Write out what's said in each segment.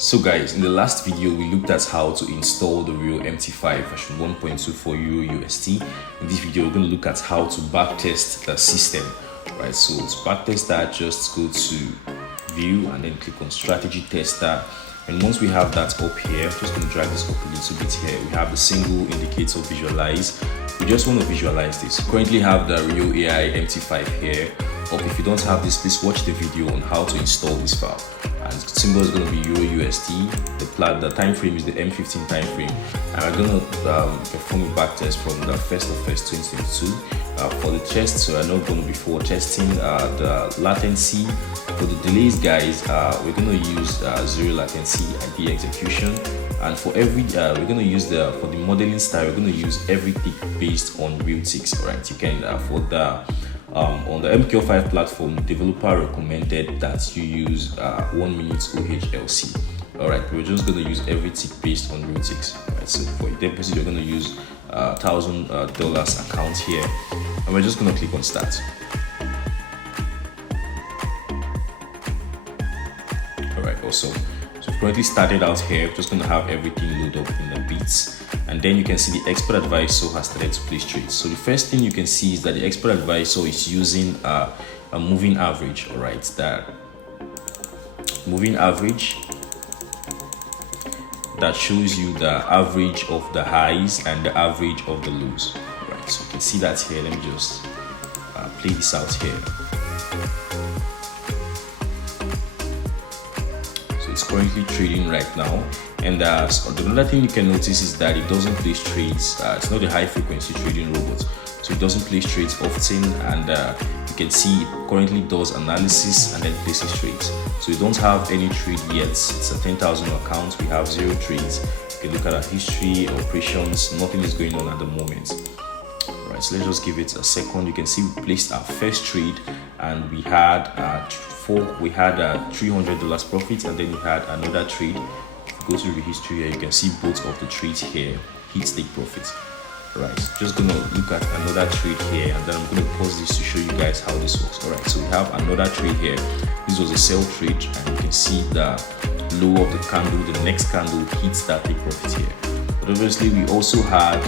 So guys, in the last video we looked at how to install the Rio MT5 version 1.2 for Euro USD. In this video we're going to look at how to backtest the system. Right, so to backtest that, just go to view and then click on strategy tester. And once we have that up here, I'm just going to drag this up a little bit here. We have the single indicator visualize. We just want to visualize this. We currently have the Rio EA MT5 here up. If you don't have this, please watch the video on how to install this file. And the symbol is going to be Euro USD. The time frame is the M15 time frame, and we're going to perform a backtest from the 1st of 1st 2022. For the test, so we're not going to be for testing the latency. For the delays, guys, we're going to use zero latency ID execution. And for every we're going to use for the modeling style, we're going to use every tick based on real ticks. All right, you can for the on the MQ5 platform, the developer recommended that you use 1 minute OHLC. All right, we're just going to use every tick based on real ticks. All right, so for a deposit, you're going to use $1,000 account here, and we're just going to click on start. All right, awesome. So we've currently started out here. We're just going to have everything load up in the bits, and then you can see the expert advisor has started to place trades. So the first thing you can see is that the expert advisor is using a moving average. All right, that moving average that shows you the average of the highs and the average of the lows. All right, so you can see that here. Let me just play this out here. It's currently trading right now, and another thing you can notice is that it doesn't place trades. It's not a high frequency trading robot, so it doesn't place trades often, and you can see it currently does analysis and then places trades. So we don't have any trade yet. It's a 10,000 account. We have 0 trades. You can look at our history, operations. Nothing is going on at the moment. All right, so let's just give it a second. You can see we placed our first trade, and we had $300 profit, and then we had another trade. If you go to the history here, you can see both of the trades here hit take profit. Right, just gonna look at another trade here, and then I'm gonna pause this to show you guys how this works. All right, so we have another trade here. This was a sell trade, and you can see the low of the candle. The next candle hits that take profit here. But obviously, we also had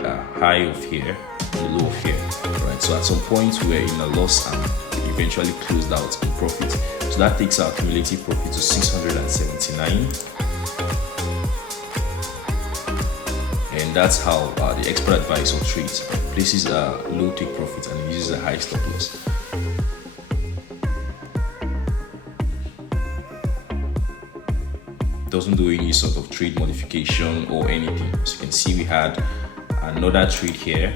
a high of here and a low of here. All right, so at some point we were in a loss and eventually closed out in profit. So that takes our cumulative profit to 679. And that's how the expert advisor trades. Places a low take profit and uses a high stop loss. Doesn't do any sort of trade modification or anything. As you can see, we had another trade here,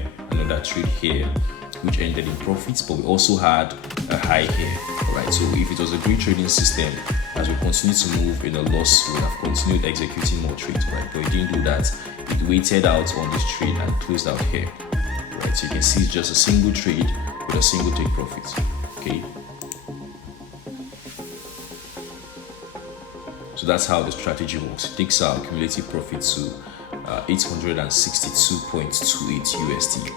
which ended in profits, but we also had a high here. All right, so if it was a great trading system, as we continue to move in a loss, we would have continued executing more trades, right? But it didn't do that. It waited out on this trade and closed out here. All right, so you can see it's just a single trade with a single take profit. Okay, so that's how the strategy works. It takes our cumulative profit to 862.28 USD.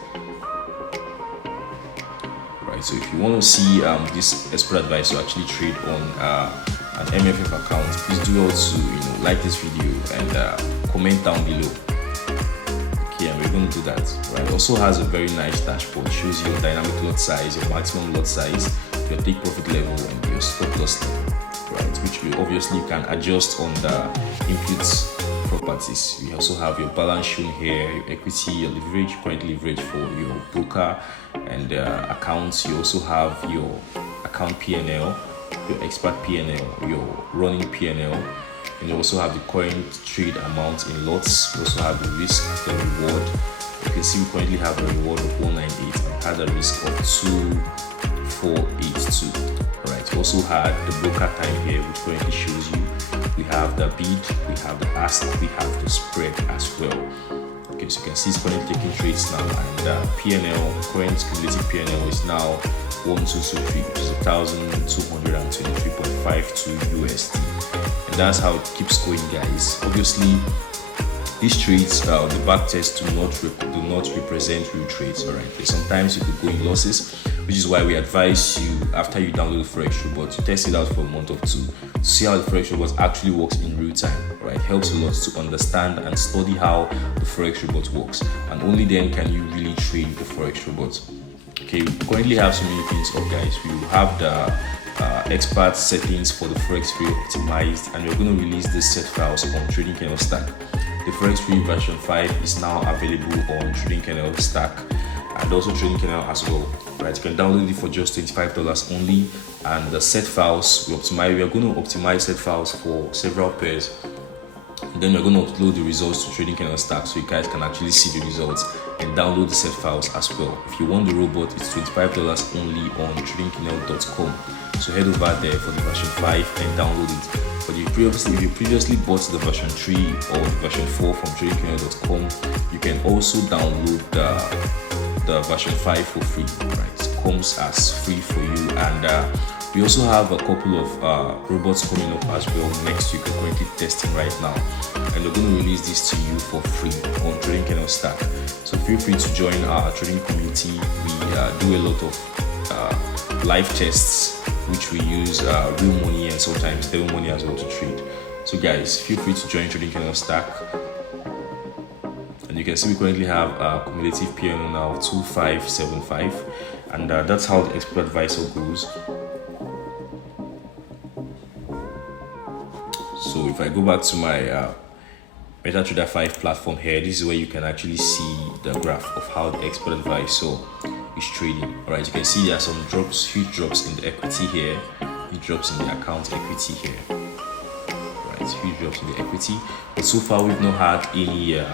Right, so if you want to see this expert advisor actually trade on an MFF account, please do also like this video and comment down below. Okay, and we're going to do that. Right, it also has a very nice dashboard. It shows your dynamic lot size, your maximum lot size, your take profit level, and your stop loss level. Right, which we obviously can adjust on the inputs properties. We also have your balance shown here, your equity, your leverage, current leverage for your broker and accounts. You also have your account P&L, your expert P&L, your running P&L, and you also have the current trade amount in lots. We also have the risk, the reward. You can see we currently have a reward of 198 and had a risk of 2482. Alright, we also had the broker time here, which currently shows you we have the bid, we have the ask, we have the spread as well. Okay, so you can see it's currently taking trades now, and the P&L, current cumulative P&L is now 1223, which is 1,223.52 USD. And that's how it keeps going, guys. Obviously, these trades, the back test do not represent real trades. All right, sometimes you could go in losses. We which is why we advise you, after you download the Forex robot, you test it out for a month or two to see how the Forex robot actually works in real time, right? It helps a lot to understand and study how the Forex robot works, and only then can you really trade the Forex robot. Okay, we currently have so many things up, guys. We have the expert settings for the Forex Free optimized, and we're going to release this set files on Trading Kernel Stack. The Forex Free version 5 is now available on Trading Kernel Stack and also Trading Kernel as well, right? You can download it for just $25 only, and the set files we are going to optimize set files for several pairs, and then we're going to upload the results to Trading Kernel Stack so you guys can actually see the results and download the set files as well. If you want the robot, it's $25 only on tradingkernel.com. So head over there for the version 5 and download it. But if you previously bought the version 3 or the version 4 from tradingkernel.com, you can also download the version 5 for free, right? It comes as free for you, and we also have a couple of robots coming up as well next week. We're currently testing right now, and we're going to release this to you for free on Trading Kernel Stack. So feel free to join our trading community. We do a lot of live tests, which we use real money and sometimes devil money as well to trade. So guys, feel free to join Trading Kernel Stack. And you can see we currently have a cumulative PNO now 2575, and that's how the expert advisor goes. So if I go back to my MetaTrader 5 platform here, this is where you can actually see the graph of how the expert advisor is trading. All right, you can see there are some drops, huge drops in the equity here, huge drops in the account equity here. Right, huge drops in the equity, but so far we've not had any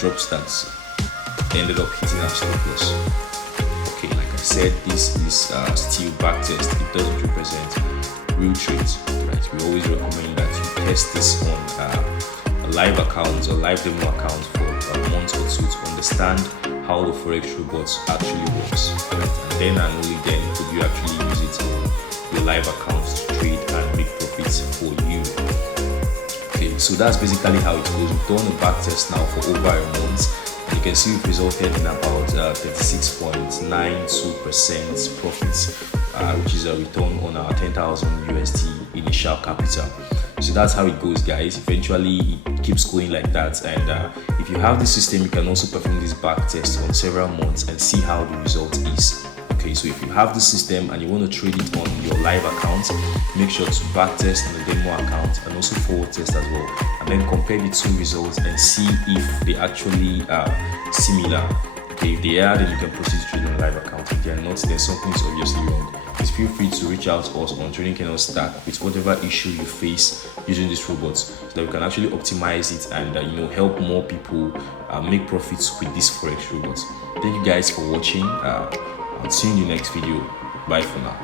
drops that ended up hitting our stop loss. Okay, like I said, this is still backtest. It doesn't represent real trades. Right, we always recommend that you test this on a live account or live demo account for a month or two to understand how the Forex robots actually works, right? And then and only then could you actually use it on your live accounts to trade and make profits for you. Okay, so that's basically how it goes. We've done a backtest now for over a month, and you can see we've resulted in about 36.92% profits, which is a return on our 10,000 USD initial capital. So that's how it goes, guys. Eventually it keeps going like that, and if you have this system, you can also perform this back test on several months and see how the result is. Okay, so if you have the system and you want to trade it on your live account, make sure to back test on the demo account and also forward test as well, and then compare the two results and see if they actually are similar. Okay, if they are, then you can proceed to trade on live account. If they are not, then something is obviously wrong. Please feel free to reach out to us on Trading Kernel Stack with whatever issue you face using this robot, so that we can actually optimize it and help more people make profits with this Forex robot. Thank you guys for watching. I'll see you in the next video. Bye for now.